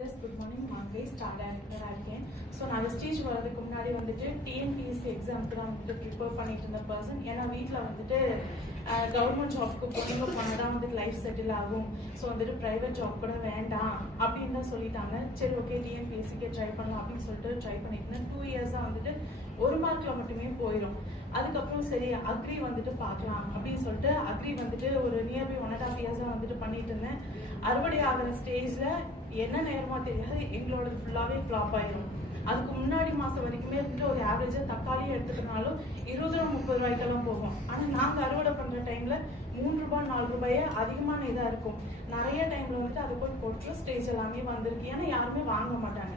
Yes, good morning. Mangai Star Director இருக்கேன். So நான் stage வரதுக்கு முன்னாடி வந்துட்டு டிஎன்பிஎஸ்சி எக்ஸாமுக்கு தான் வந்துட்டு ப்ரிப்பேர் பண்ணிட்டு இருந்த பர்சன். ஏன்னா வீட்டில் வந்துட்டு கவர்மெண்ட் ஜாப்க்கு பொண்ணுங்க பண்ணதான் வந்துட்டு லைஃப் செட்டில் ஆகும். ஸோ வந்துட்டு ப்ரைவேட் ஜாப் கூட வேண்டாம் அப்படின்னு தான் சொல்லிட்டாங்க. சரி ஓகே டிஎன்பிஎஸ்சிக்கே ட்ரை பண்ணலாம் அப்படின்னு சொல்லிட்டு ட்ரை பண்ணிட்டு இருந்தேன். 2 இயர்ஸாக வந்துட்டு 1 மார்க்கில் மட்டுமே போயிடும். அதுக்கப்புறம் சரி அக்ரி வந்துட்டு பார்க்கலாம் அப்படின்னு சொல்லிட்டு அக்ரி வந்துட்டு ஒரு நியர்பை 1.5 இயர்ஸாக வந்துட்டு பண்ணிட்டு இருந்தேன். அறுவடை ஆகிற ஸ்டேஜில் என்ன நேரமா தெரியாது எங்களோட ஃபுல்லாகவே ஃப்ளாப் ஆயிடும். அதுக்கு முன்னாடி மாதம் வரைக்குமே வந்துட்டு ஒரு ஆவரேஜாக தக்காளியை எடுத்துக்கினாலும் 20 ரூபா 30 ரூபாய்க்கெல்லாம் போகும். ஆனால் நாங்கள் அறுவடை பண்ணுற டைமில் 3 ரூபாய் 4 ரூபாயே அதிகமான இதாக இருக்கும். நிறைய டைமில் வந்துட்டு அது போய் கொட்டுற ஸ்டேஜ் எல்லாமே வந்திருக்கு. ஏன்னா யாருமே வாங்க மாட்டாங்க.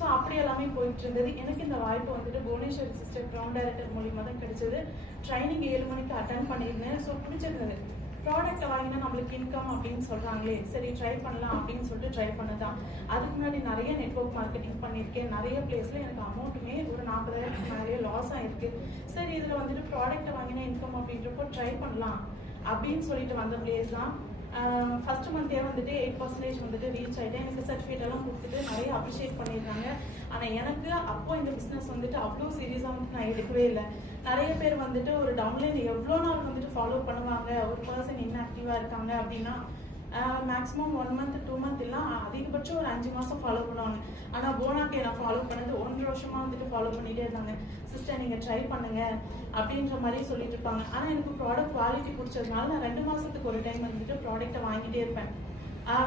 ஸோ அப்படி எல்லாமே போயிட்டு இருந்தது. எனக்கு இந்த வாய்ப்பு வந்துட்டு புவனேஸ்வரி சிஸ்டர் கிரவுண்ட் டைரக்டர் மூலியமாக தான் கிடைச்சது. ட்ரைனிங் 7 மணிக்கு அட்டன் பண்ணியிருந்தேன். ஸோ பிடிச்சிருந்தது. ப்ராடக்ட்டை வாங்கினா நம்மளுக்கு இன்கம் அப்படின்னு சொல்கிறாங்களே, சரி ட்ரை பண்ணலாம் அப்படின்னு சொல்லிட்டு ட்ரை பண்ணதான். அதுக்கு முன்னாடி நிறைய நெட்வொர்க் மார்க்கெட்டிங் பண்ணியிருக்கேன். நிறைய பிளேஸில் எனக்கு அமௌண்ட்டுமே ஒரு 40,000 நிறைய லாஸ் ஆகிருக்கு. சரி இதில் வந்துட்டு ப்ராடக்ட்டை வாங்கினா இன்கம் அப்படின்றப்போ ட்ரை பண்ணலாம் அப்படின்னு சொல்லிட்டு வந்த பிளேஸ் தான். ஃபர்ஸ்ட் மந்த்தே வந்துட்டு 8% வந்துட்டு ரீச் ஆகிட்டேன். எனக்கு சர்டிஃபிகேட் எல்லாம் கொடுத்துட்டு நிறைய அப்ரிஷியேட் பண்ணியிருக்காங்க. ஆனால் எனக்கு அப்போ இந்த பிஸ்னஸ் வந்துட்டு அவ்வளோ சீரியஸாக வந்துட்டு நான் எடுக்கவே இல்லை. நிறைய பேர் வந்துட்டு ஒரு டவுன்லைன் எவ்வளோ நாள் வந்துட்டு ஃபாலோ பண்ணுவாங்க, ஒரு பர்சன் இன்ஆக்டிவாக இருக்காங்க அப்படின்னா மேக்ஸிமம் 1 மந்த் 2 மந்த் இல்லை அதிகபட்சம் ஒரு 5 மாதம் ஃபாலோ பண்ணுவாங்க. ஆனால் போனாக்கே நான் ஃபாலோ பண்ணது 1.5 வருஷமாக வந்துட்டு ஃபாலோ பண்ணிகிட்டே இருந்தாங்க. சிஸ்டர் நீங்கள் ட்ரை பண்ணுங்க அப்படின்ற மாதிரி சொல்லிட்டு இருப்பாங்க. ஆனால் எனக்கு ப்ராடக்ட் குவாலிட்டி பிடிச்சதுனால நான் 2 மாதத்துக்கு ஒரு டைம் வந்துட்டு ப்ராடக்ட்டை வாங்கிட்டே இருப்பேன்.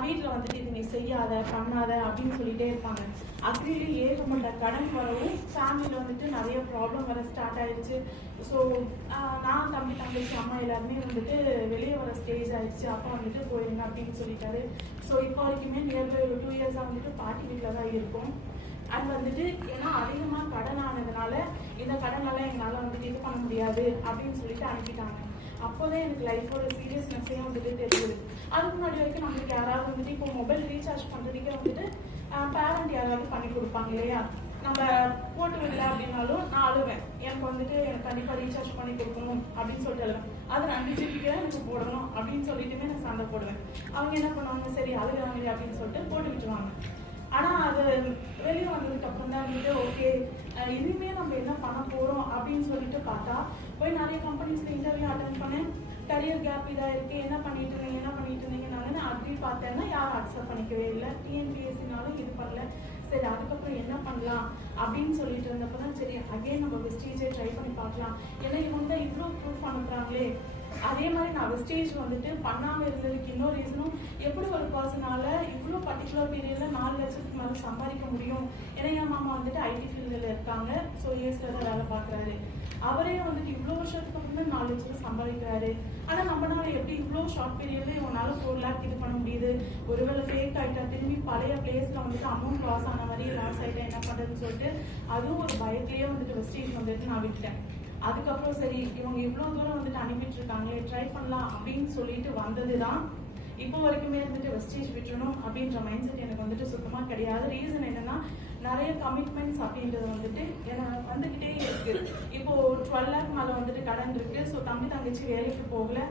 வீட்டில் வந்துட்டு இது நீ செய்யாத பண்ணாத அப்படின்னு சொல்லிட்டே இருப்பாங்க. அக்ரிலி ஏகப்பட்ட கடன் வரவும் ஃபேமிலியில் வந்துட்டு நிறைய ப்ராப்ளம் வர ஸ்டார்ட் ஆயிடுச்சு. ஸோ நான் தங்கச்சி அம்மா எல்லாருமே வந்துட்டு வெளியே வர ஸ்டேஜ் ஆயிடுச்சு. அப்பா வந்துட்டு போயிருங்க அப்படின்னு சொல்லிட்டாரு. ஸோ இப்போ வரைக்குமே நியர்பை ஒரு 2 இயர்ஸாக வந்துட்டு பாட்டி வீட்டில் தான் இருக்கும். அது வந்துட்டு ஏன்னா அதிகமாக கடன் ஆனதுனால இந்த கடனெல்லாம் எங்களால் வந்துட்டு இது பண்ண முடியாது அப்படின்னு சொல்லிட்டு அனுப்பிட்டாங்க. அப்போதான் எனக்கு லைஃபோட சீரியஸ்னஸே வந்துட்டு தெரியுது. அதுக்கு முன்னாடி வரைக்கும் நம்மளுக்கு யாராவது வந்துட்டு இப்போ மொபைல் ரீசார்ஜ் பண்ணுறதுக்கே வந்துட்டு பேரண்ட் யாராவது பண்ணி கொடுப்பாங்க இல்லையா. நம்ம போட்டு விடல அப்படின்னாலும் நான் அழுவேன். எனக்கு வந்துட்டு எனக்கு கண்டிப்பாக ரீசார்ஜ் பண்ணி கொடுக்கணும் அப்படின்னு சொல்லிட்டு அழுவேன். அது 2 ஜிபிக்கு எனக்கு போடணும் அப்படின்னு சொல்லிட்டுமே நான் சண்டை போடுவேன். அவங்க என்ன பண்ணுவாங்க, சரி அழுகிறாங்க அப்படின்னு சொல்லிட்டு போட்டு விட்டுருவாங்க. ஆனால் அது வெளியே வந்ததுக்கு அப்புறம் தான் வந்துட்டு ஓகே இனிமே நம்ம என்ன பண்ண போகிறோம் அப்படின்னு சொல்லிட்டு பார்த்தா போய் நிறைய கம்பெனிஸ்ல இன்டர்வியூ அட்டன் பண்ணேன். கரியர் கேப் இதாக இருக்குது, என்ன பண்ணிட்டு இருந்தீங்க நான் அப்படி பார்த்தேன்னா யாரும் அக்செப்ட் பண்ணிக்கவே இல்லை. டிஎன்பிஎஸ்சினாலும் இது பண்ணல. சரி அதுக்கப்புறம் என்ன பண்ணலாம் அப்படின்னு சொல்லிட்டு இருந்தப்போ தான் சரி அகைன் நம்ம வெஸ்டேஜை ட்ரை பண்ணி பார்க்கலாம். ஏன்னா இவங்க தான் இவ்வளோ ப்ரூஃப் அனுப்புகிறாங்களே. அதே மாதிரி நான் வெஸ்டேஜ் வந்துட்டு பண்ணாமல் இருந்ததுக்கு இன்னொரு ரீசனும் எப்படி ஒரு பர்சனால இவ்வளோ பர்டிகுலர் பீரியடில் 4 லட்சத்துக்கு மேலே சம்பாதிக்க முடியும். ஏன்னா என் மாமா வந்துட்டு ஐடி ஃபீல்டில் இருக்காங்க. ஸோ இயர்ஸில் தான் வேலை பார்க்குறாரு. அவரே வந்துட்டு இவ்வளோ வருஷத்துக்கு அப்புறம் 4 லட்சம் சம்பாதிக்கிறாரு. ஆனால் நம்மளால எப்படி இவ்வளோ ஷார்ட் பீரியட்ல இவனால 4 லேக் இது பண்ண முடியுது. ஒருவேளை ஃபேக் ஆகிட்டா திரும்பி பழைய பிளேஸில் வந்துட்டு அமௌண்ட் லாஸ் ஆன மாதிரி லாஸ் ஆகிட்டா என்ன பண்ணுறதுன்னு சொல்லிட்டு அதுவும் ஒரு பயத்திலேயே வந்துட்டு வெஸ்டேஜ் வந்துட்டு நான் விட்டேன். அதுக்கப்புறம் சரி இவங்க இவ்வளோ தூரம் வந்துட்டு அனுப்பிட்டு இருக்காங்களே ட்ரை பண்ணலாம் அப்படின்னு சொல்லிட்டு வந்தது தான். இப்போ வரைக்குமே வந்துட்டு வெஸ்டேஜ் விட்டுறணும் அப்படின்ற மைண்ட் செட் எனக்கு வந்துட்டு சுத்தமாக கிடையாது. ரீசன் என்னன்னா நிறைய கமிட்மெண்ட்ஸ் அப்படின்றது வந்துட்டு எனக்கு வந்துக்கிட்டே இருக்கு. இப்போ 12 லேக் மேலே வந்துட்டு கடன் இருக்கு. ஸோ தங்கச்சி வேலைக்கு போகல.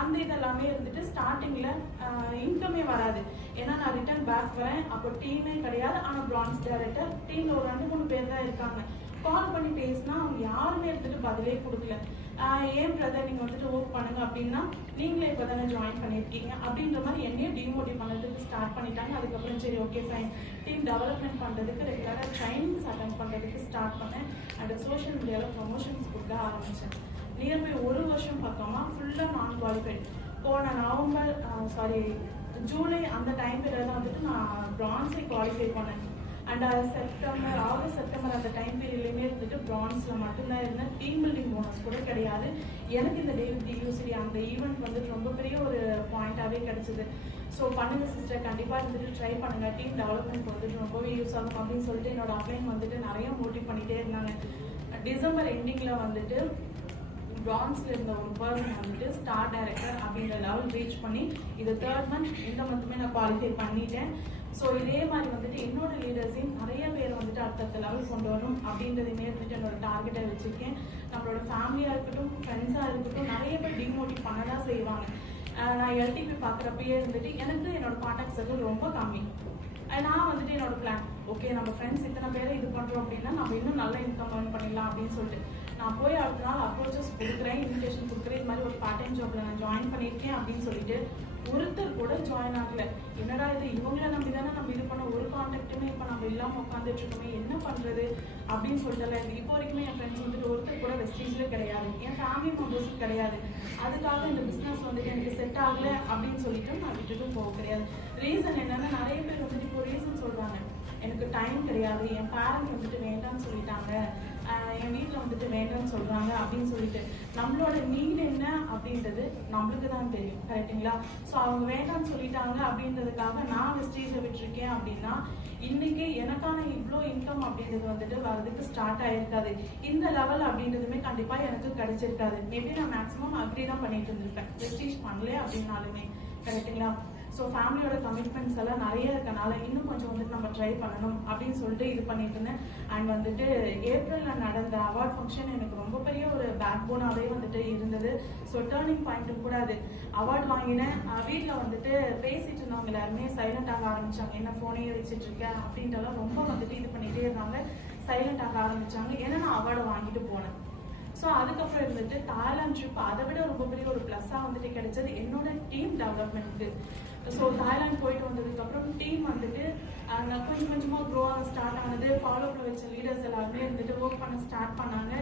அந்த இதெல்லாமே இருந்துட்டு ஸ்டார்டிங்கில் இன்கமே வராது. ஏன்னா நான் ரிட்டர்ன் பேக் வரேன். அப்போ டீமே கிடையாது. ஆனால் பிரான்ஸ் டைரக்டர் டீமில் ஒரு 2-3 பேர் தான் இருக்காங்க. கால் பண்ணி பேசினா அவங்க யாருமே இருந்துட்டு பதிலே கொடுக்கல. ஏன் பிரதர் நீங்கள் வந்துட்டு ஒர்க் பண்ணுங்க அப்படின்னா நீங்களே இப்போ தானே ஜாயின் பண்ணியிருக்கீங்க அப்படின்ற மாதிரி என்னையும் டிமோட்டிவ் பண்ணுறதுக்கு ஸ்டார்ட் பண்ணிட்டாங்க. அதுக்கப்புறம் சரி ஓகே ஃபைன் டீம் டெவலப்மெண்ட் பண்ணுறதுக்கு ரெகுலராக ட்ரைனிங்ஸ் அட்டெண்ட் பண்ணுறதுக்கு ஸ்டார்ட் பண்ணேன். அண்ட் சோஷியல் மீடியாவில் ப்ரொமோஷன்ஸ் கொடுக்க ஆரம்பித்தேன். நியர்பை 1 வருஷம் பக்கமாக ஃபுல்லாக நான் குவாலிஃபைட். போன ஜூலை அந்த டைம் பீரியட் தான் வந்துட்டு நான் பிரான்ஸை குவாலிஃபை பண்ணேன். அண்ட் ஆகஸ்ட் செப்டம்பர் அந்த டைம் பீரியட்லேயுமே இருந்துட்டு பிரான்ஸில் மட்டும்தான் இருந்தேன். டீம் பில்டிங் போனஸ் கூட கிடையாது. எனக்கு இந்த டேவிட் டியூசிரி அந்த ஈவெண்ட் வந்துட்டு ரொம்ப பெரிய ஒரு பாயிண்டாகவே கிடைச்சிது. ஸோ பண்ணுங்க சிஸ்டர் கண்டிப்பாக இருந்துட்டு ட்ரை பண்ணுங்க, டீம் டெவலப்மெண்ட் வந்துட்டு ரொம்பவே யூஸ் ஆகும் அப்படின்னு சொல்லிட்டு என்னோட அப்ளைன் வந்துட்டு நிறைய மோட்டிவ் பண்ணிகிட்டே இருந்தாங்க. டிசம்பர் எண்டிங்கில் வந்துட்டு பிரான்ஸில் இருந்த ஒரு பர்சன் வந்துட்டு ஸ்டார் டைரக்டர் அப்படின்ற லெவல் ரீச் பண்ணி இது 3rd மந்த் இந்த மந்த்துமே நான் குவாலிஃபை பண்ணிட்டேன். ஸோ இதே மாதிரி வந்துட்டு என்னோட லீடர்ஸையும் நிறைய பேர் வந்துட்டு அடுத்த லெவல் கொண்டு வரணும் அப்படின்றதையுமே வந்துட்டு என்னோட டார்கெட்டை வச்சுருக்கேன். நம்மளோட ஃபேமிலியாக இருக்கட்டும் ஃப்ரெண்ட்ஸாக இருக்கட்டும் நிறைய பேர் டிமோட்டிவ் பண்ண தான் செய்வாங்க. நான் எல்டிபி பார்க்குறப்பயே இருந்துட்டு எனக்கு என்னோட கான்டாக்ட் சர்க்கிள் ரொம்ப கம்மி. நான் வந்துட்டு என்னோட பிளான் ஓகே நம்ம ஃப்ரெண்ட்ஸ் இத்தனை பேரை இது பண்ணுறோம் அப்படின்னா நம்ம இன்னும் நல்ல இன்கம் ஏர்ன் பண்ணிடலாம் அப்படின்னு சொல்லிட்டு நான் போய் அடுத்த நாள் அப்ரோச்சஸ் கொடுக்குறேன், இன்விடேஷன் கொடுக்குறேன், இது மாதிரி ஒரு பார்ட் டைம் ஜாப்ல நான் ஜாயின் பண்ணியிருக்கேன் அப்படின்னு சொல்லிட்டு ஒருத்தர் கூட ஜாயின் ஆகல. என்னடா இது, இவங்கள நம்பி தானே நம்ம இது பண்ண, ஒரு கான்டாக்டுமே இப்போ நம்ம இல்லாமல் உட்காந்துட்டு இருக்கோமே, என்ன பண்ணுறது அப்படின்னு சொல்லிட்டு இப்போ வரைக்குமே என் ஃப்ரெண்ட்ஸ் வந்துட்டு ஒருத்தர் கூட வெஸ்டேஜ்ல கிடையாது, என் ஃபேமிலி மெம்பர்ஸும் கிடையாது. அதுக்காக இந்த பிஸ்னஸ் வந்துட்டு எனக்கு செட் ஆகலை அப்படின்னு சொல்லிட்டு நான் விட்டுட்டு போக கிடையாது. ரீசன் என்னன்னா, நிறைய பேர் வந்துட்டு இப்போ ரீசன் சொல்றாங்க, எனக்கு டைம் கிடையாது, என் பேரண்ட் வந்துட்டு வேண்டாம்னு சொல்லிட்டாங்க, என் வீட்டில் வந்துட்டு வேண்டாம்னு சொல்றாங்க அப்படின்னு சொல்லிட்டு நம்மளோட நீட் என்ன அப்படின்றது நம்மளுக்கு தான் தெரியும், கரெக்டுங்களா? ஸோ அவங்க வேண்டாம்னு சொல்லிட்டாங்க அப்படின்றதுக்காக நான் வெஸ்டேஜை விட்டுருக்கேன் அப்படின்னா இன்னைக்கு எனக்கான இவ்வளோ இன்கம் அப்படின்றது வந்துட்டு வரதுக்கு ஸ்டார்ட் ஆயிருக்காது. இந்த லெவல் அப்படின்றதுமே கண்டிப்பா எனக்கு கிடைச்சிருக்காது. மேபி நான் மேக்ஸிமம் அக்ரி தான் பண்ணிட்டு இருந்திருப்பேன், வெஸ்டேஜ் பண்ணல அப்படின்னாலுமே, கரெக்டுங்களா? ஸோ ஃபேமிலியோட கமிட்மெண்ட்ஸ் எல்லாம் நிறைய இருக்கனால இன்னும் கொஞ்சம் வந்துட்டு நம்ம ட்ரை பண்ணணும் அப்படின்னு சொல்லிட்டு இது பண்ணிட்டு இருந்தேன். அண்ட் வந்துட்டு ஏப்ரலில் நடந்த அவார்ட் ஃபங்க்ஷன் எனக்கு ரொம்ப பெரிய ஒரு பேக் போனாவே வந்துட்டு இருந்தது. ஸோ டேர்னிங் பாயிண்ட்டும் கூட அது. அவார்ட் வாங்கினேன், வீட்டில் வந்துட்டு பேசிட்டு இருந்தவங்க எல்லாருமே சைலண்ட் ஆக ஆரம்பிச்சாங்க, என்ன ஃபோனையே வச்சுட்டு இருக்கேன் அப்படின்ட்டுலாம் ரொம்ப வந்துட்டு இது பண்ணிட்டே இருந்தாங்க, சைலண்ட் ஆக ஆரம்பிச்சாங்க. ஏன்னா நான் அவார்டை வாங்கிட்டு போனேன். ஸோ அதுக்கப்புறம் இருந்துட்டு தாய்லாந்து ட்ரிப் அதை விட ரொம்ப பெரிய ஒரு ப்ளஸ்ஸாக வந்துட்டு கிடைச்சது என்னோட டீம் டெவலப்மெண்ட்க்கு. ஸோ தாய்லாந்து போயிட்டு வந்ததுக்கப்புறம் டீம் வந்துட்டு கொஞ்சம் கொஞ்சமாக க்ரோ ஆக ஸ்டார்ட் ஆனது. ஃபாலோவில் வச்ச லீடர்ஸ் எல்லாருமே வந்துட்டு ஒர்க் பண்ண ஸ்டார்ட் பண்ணாங்க.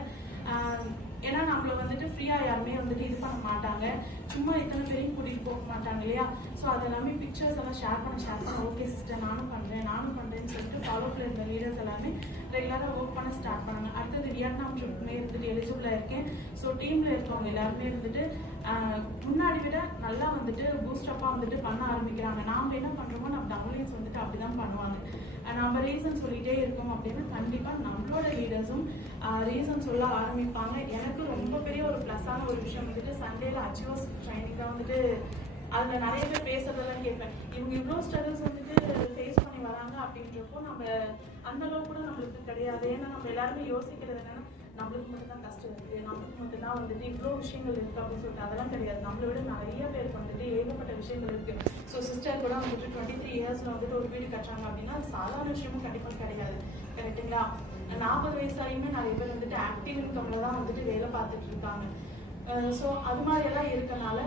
ஏன்னா நம்மள வந்துட்டு ஃப்ரீயாக யாருமே வந்துட்டு இது பண்ண மாட்டாங்க, சும்மா இத்தனை பேரையும் கூட்டிகிட்டு போக மாட்டாங்க இல்லையா? ஸோ அதெல்லாமே பிக்சர்ஸ் எல்லாம் ஷேர் பண்ண ஓகே சிஸ்டர் நானும் பண்ணுறேன்னு சொல்லிட்டு ஃபாலோவில் இருந்த லீடர்ஸ் எல்லாமே ரெகுலராக ஒர்க் பண்ண ஸ்டார்ட் பண்ணாங்க. அடுத்தது வியட்நாம் ட்ரிப்மே இருந்துட்டு எலிஜிபிளாக இருக்கேன். ஸோ டீமில் இருக்கவங்க எல்லாருமே இருந்துட்டு முன்னாடி விட நல்லா வந்துட்டு பூஸ்டப்பாக வந்துட்டு பண்ண ஆரம்பிக்கிறாங்க. நாம் என்ன பண்ணுறோமோ நம்ம டவுன்லைன்ஸ் வந்துட்டு அப்படி தான் பண்ணுவாங்க. நம்ம ரீசன் சொல்லிட்டே இருக்கோம் அப்படின்னா கண்டிப்பாக நம்மளோட லீடர்ஸும் ரீசன் சொல்ல ஆரம்பிப்பாங்க. எனக்கு ரொம்ப பெரிய ஒரு ப்ளஸ்ஸான ஒரு விஷயம் வந்துட்டு சண்டேல அச்சீவர்ஸ் ட்ரைனிங் தான் வந்துட்டு அதில் நிறைய பேர் பேசுறதெல்லாம் கேட்பேன். இவங்க இவ்வளோ ஸ்ட்ரகிள்ஸ் வந்துட்டு ஃபேஸ் பண்ணி வராங்க அப்படின்றப்போ நம்ம அந்த அளவு கூட நம்மளுக்கு கிடையாது. ஏன்னா நம்ம எல்லாருமே யோசிக்கிறது என்னன்னா நம்மளுக்கு மட்டும்தான் கஷ்டம் இருக்கு, நம்மளுக்கு மட்டும்தான் வந்துட்டு இவ்வளோ விஷயங்கள் இருக்கு அப்படின்னு சொல்லிட்டு அதெல்லாம் கிடையாது. நம்மளை விட நிறைய பேருக்கு வந்துட்டு ஏகப்பட்ட விஷயங்கள் இருக்கு. ஸோ சிஸ்டர் கூட வந்துட்டு 23 இயர்ஸ்ல வந்துட்டு ஒரு வீடு கட்டுறாங்க அப்படின்னா அது சாதாரண விஷயமும் கண்டிப்பாக கிடையாது, கரெக்டுங்களா? 40 வயசு வரையுமே நிறைய பேர் வந்துட்டு ஆக்டிவ் இன்கம்ல தான் வந்துட்டு வேலை பார்த்துட்டு இருக்காங்க. ஸோ அது மாதிரி எல்லாம் இருக்கனால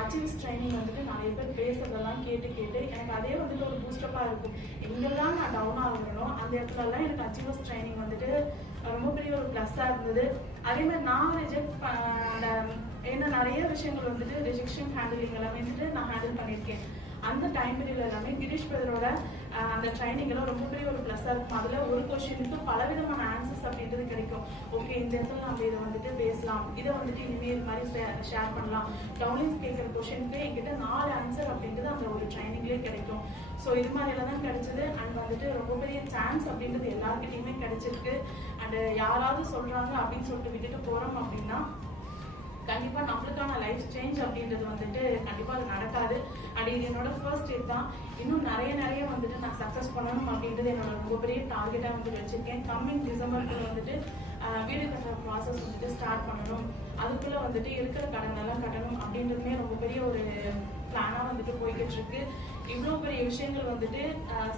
அச்சீவ்ஸ் ட்ரைனிங் வந்துட்டு நிறைய பேர் பேசுறதெல்லாம் கேட்டு எனக்கு அதே வந்துட்டு ஒரு பூஸ்டப்பாக இருக்கும். எங்கெல்லாம் நான் டவுன் ஆகணும் அந்த இடத்துலலாம் எனக்கு அச்சீவ்ஸ் ட்ரைனிங் வந்துட்டு ரொம்ப பெரிய ஒரு ப்ளஸ்ஸாக இருந்தது. அதே மாதிரி நான் ரிஜெக்ட் ஏன்னா நிறைய விஷயங்கள் வந்துட்டு ரிஜெக்ஷன் ஹேண்டிலிங் எல்லாமே வந்துட்டு நான் ஹேண்டில் பண்ணியிருக்கேன். அந்த டைம் பீரியட் எல்லாமே கிரீஷ் பிரதரோட அந்த ட்ரைனிங் எல்லாம் ரொம்ப பெரிய ஒரு ப்ளஸ்ஸாக இருக்கும். அதில் ஒரு கொஸ்டினுக்கு பலவிதமான ஆன்சர்ஸ் அப்படின்றது கிடைக்கும். ஓகே இந்த இடத்துல நம்ம இதை வந்துட்டு பேசலாம், இதை வந்துட்டு இனிமேல் இது மாதிரி ஷேர் பண்ணலாம். டவுன்லைன்ஸ் கேட்குற கொஸ்டினுக்கு என்கிட்ட 4 ஆன்சர் அப்படின்றது அந்த ஒரு ட்ரைனிங்லேயே கிடைக்கும். ஸோ இது மாதிரிலாம் தான் கிடைச்சது. அண்ட் வந்துட்டு ரொம்ப பெரிய சான்ஸ் அப்படின்றது எல்லாருக்கிட்டையுமே கிடைச்சிருக்கு. அண்ட் யாராவது சொல்கிறாங்க அப்படின்னு சொல்லிட்டு விட்டுட்டு போகிறோம் அப்படின்னா கண்டிப்பா நம்மளுக்கான லைஃப் சேஞ்ச் அப்படின்றது வந்துட்டு கண்டிப்பா அது நடக்காது. அண்ட் இது என்னோட ஃபர்ஸ்ட் ஸ்டெப் தான். இன்னும் நிறைய வந்துட்டு நான் சக்ஸஸ் பண்ணணும் அப்படின்றது என்னோட ரொம்ப பெரிய டார்கெட்டா வந்துட்டு வச்சிருக்கேன். கம்மிங் டிசம்பருக்குள்ள வந்துட்டு வீடு கட்டுற ப்ராசஸ் வந்துட்டு ஸ்டார்ட் பண்ணணும், அதுக்குள்ள வந்துட்டு இருக்கிற கடன் எல்லாம் கட்டணும் அப்படின்றதுமே ரொம்ப பெரிய ஒரு பிளானா வந்துட்டு போய்கிட்டு இருக்கு. இவ்வளோ பெரிய விஷயங்கள் வந்துட்டு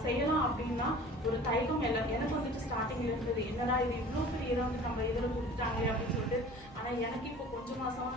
செய்யலாம் அப்படின்னா ஒரு தயக்கம் எல்லாம் எனக்கு வந்துட்டு ஸ்டார்டிங்ல இருந்தது, என்னடா இது இவ்வளோ பெரிய இதை வந்து நம்ம இதில் கொடுத்துட்டாங்களே அப்படின்னு சொல்லிட்டு. ஆனால் எனக்கு இப்போ கொஞ்சம் மாசமா